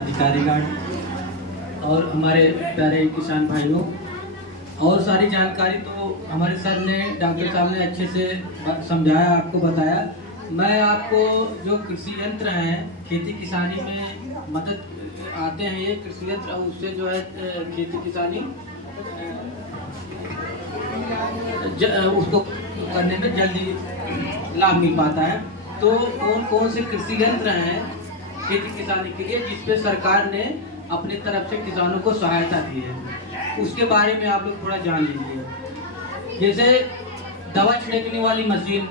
अधिकारीगण और हमारे प्यारे किसान भाइयों, और सारी जानकारी तो हमारे सर ने, डॉक्टर साहब ने अच्छे से समझाया, आपको बताया। मैं आपको जो कृषि यंत्र हैं, खेती किसानी में मदद आते हैं ये कृषि यंत्र, और उससे जो है खेती किसानी उसको करने में जल्दी लाभ मिल पाता है। तो कौन कौन से कृषि यंत्र हैं खेती किसानी के लिए जिसपे सरकार ने अपनी तरफ से किसानों को सहायता दी है, उसके बारे में आप लोग थोड़ा जान लीजिए। जैसे दवा छिड़कने वाली मशीन,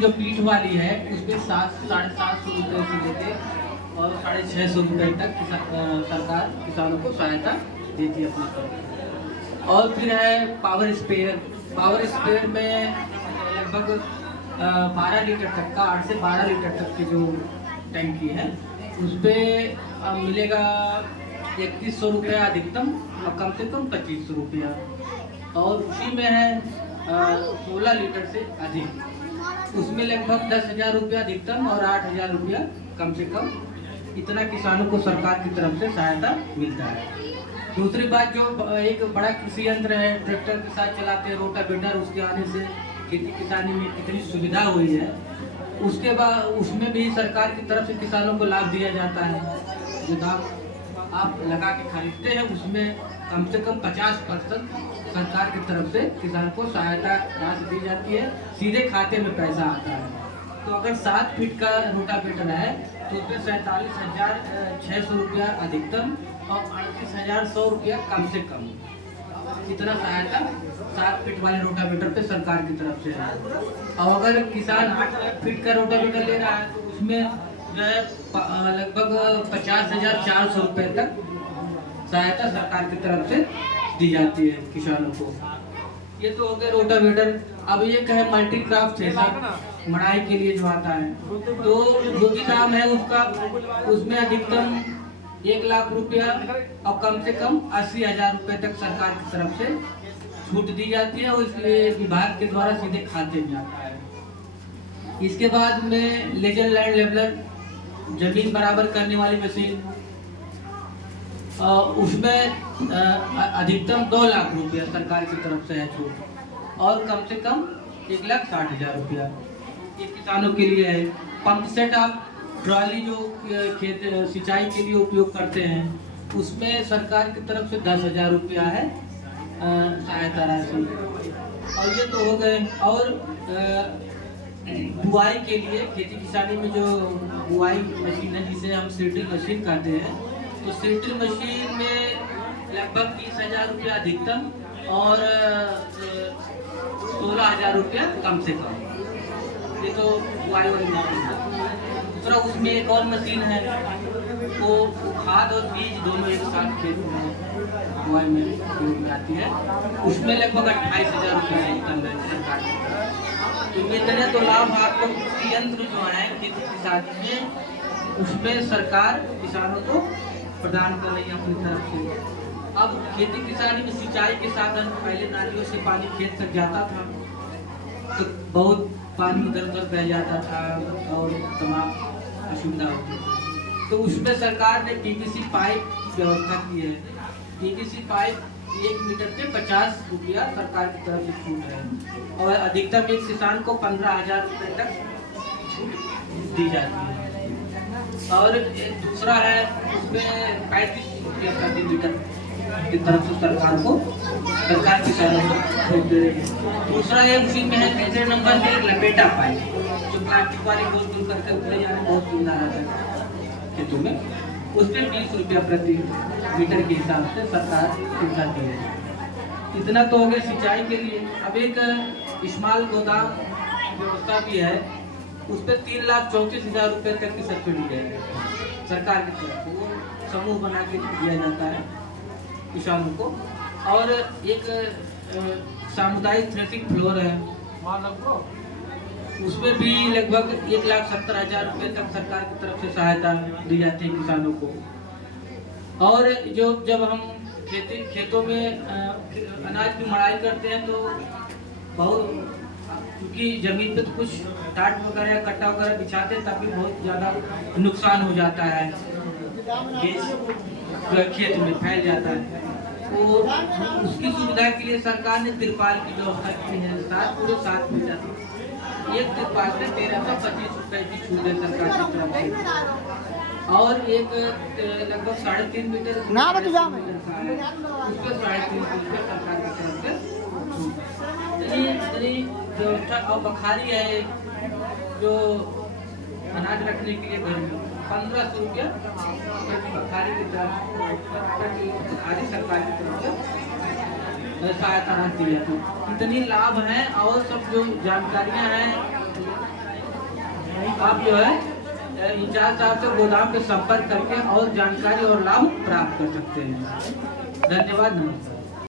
जो पीठ वाली है, उसमें 700-750 रुपये से लेके और 650 रुपये तक सरकार किसानों को सहायता देती है अपनी तरफ। और फिर है पावर स्प्रेयर में लगभग 12 लीटर तक का, 8 से 12 लीटर तक की जो टैंकी है, उस पर मिलेगा 3100 रुपया अधिकतम और कम से कम 2500 रुपया। और उसी में है 16 लीटर से अधिक, उसमें लगभग 10,000 रुपया अधिकतम और 8,000 रुपया कम से कम। इतना किसानों को सरकार की तरफ से सहायता मिलता है। दूसरी बात, जो एक बड़ा कृषि यंत्र है, ट्रैक्टर के साथ चलाते हैं, रोटावेटर, उसके आने से खेती किसानी में कितनी सुविधा हुई है। उसके बाद उसमें भी सरकार की तरफ से किसानों को लाभ दिया जाता है। जो दाम आप लगा के खरीदते हैं, उसमें कम से कम 50% सरकार की तरफ से किसान को सहायता राशि दी जाती है, सीधे खाते में पैसा आता है। तो अगर 7 फीट का रोटावेटर है तो उसमें 47,600 रुपया अधिकतम और 38,100 रुपया कम से कम, इतना सहायता 7 फीट वाले रोटावेटर पे सरकार की तरफ से है। और अगर किसान 8 फीट का रोटावेटर ले रहा है तो उसमें जो है लगभग 50,400 रुपये तक सहायता सरकार की तरफ से दी जाती है किसानों को। ये तो हो गया रोटावेटर। अब ये कहे मल्टी क्राफ्ट है, मड़ाई के लिए जो आता है, तो जो भी दाम है उसका, उसमें अधिकतम 1 लाख रुपया और कम से कम 80,000 रुपये तक सरकार की तरफ से छूट दी जाती है, और इसलिए विभाग के द्वारा सीधे खाते में जाता है। इसके बाद में लेजर लैंड लेवलर, जमीन बराबर करने वाली मशीन, उसमें अधिकतम 2 लाख रुपया सरकार की तरफ से है छूट, और कम से कम 1,60,000 रुपया ये किसानों के लिए है। पंप सेट, आप ट्रॉली जो खेत सिंचाई के लिए उपयोग करते हैं, उसमें सरकार की तरफ से 10,000 रुपया है सहायता राशि। और ये तो हो गए। और बुआई के लिए, खेती किसानी में जो बुआई मशीन है, जिसे हम सीडिंग मशीन कहते हैं, तो सीडिंग मशीन में लगभग 20,000 रुपया अधिकतम और 16,000 रुपया कम से कम। ये तो बुआई वाली मशीन है। दूसरा, उसमें एक और मशीन है, वो खाद और बीज दोनों एक साथ खेत में बुआई में उपयोग में आती है, उसमें लगभग 28,000 रुपया अधिकतम है सरकार की तरफ। तो इतने तो लाभ आपको कृषि यंत्र जो है खेती किसानी में, उसमें सरकार किसानों को प्रदान कर रही है अपनी तरफ से। अब खेती किसानी में सिंचाई के साधन, पहले नालियों से पानी खेत तक जाता था, तो बहुत पानी इधर उधर बह जाता था और तमाम असुविधा होती थी। तो उसमें सरकार ने पीवीसी पाइप की व्यवस्था की है। पीवीसी पाइप 1 मीटर पे 50 रुपया सरकार की तरफ से छूट है, और अधिकतम एक किसान को 15,000 रुपये तक छूट दी जाती है। और दूसरा है, उसमें 35 रुपया प्रति मीटर की तरफ से सरकार किसानों को छूट दे रही है। दूसरा है, उसी में है तीसरे नंबर पे लपेटा पाइप, जो प्लास्टिक वाली गोल गोल करके उतरे जाने बहुत सुविधा रहता है खेतों में, उस पर 20 रुपया प्रति मीटर के हिसाब से सरकार सुविधा दी है। इतना तो हो गया सिंचाई के लिए। अब एक स्मॉल गोदाम व्यवस्था भी है, उस पर 3,34,000 रुपये तक की सब्सिडी है सरकार की तरफ से। वो समूह बना के दिया जाता है किसानों को। और एक सामुदायिक थ्रेसिंग फ्लोर है, उसमें भी लगभग 1,70,000 रुपये तक सरकार की तरफ से सहायता दी जाती है किसानों को। और जो जब हम खेतों में अनाज की मड़ाई करते हैं, तो बहुत क्योंकि जमीन पे तो कुछ टाट वगैरह या कट्टा वगैरह बिछाते हैं तब भी बहुत ज़्यादा नुकसान हो जाता है, खेत में फैल जाता है। तो उसकी सुविधा के लिए सरकार ने तिरपाल की व्यवस्था की है। पूरे 7 मीटर एक तिरपाल में 1325 रुपए की छूट है सरकार की तरफ से। और एक लगभग 3.5 मीटर ना तो जाम है उस पर 3.5 रुपये सरकार की तरफ से व्यवस्था। और बखारी है जो अनाज रखने के लिए घर में 1500 रुपया बखारी की तरफ बखारी सरकार की तरफ से सहायता राशि दी जाती है। इतनी लाभ हैं और सब जो जानकारियां हैं आप जो है इंचार्ज साहब से गोदाम पे संपर्क करके और जानकारी और लाभ प्राप्त कर सकते हैं। धन्यवाद, नमस्कार।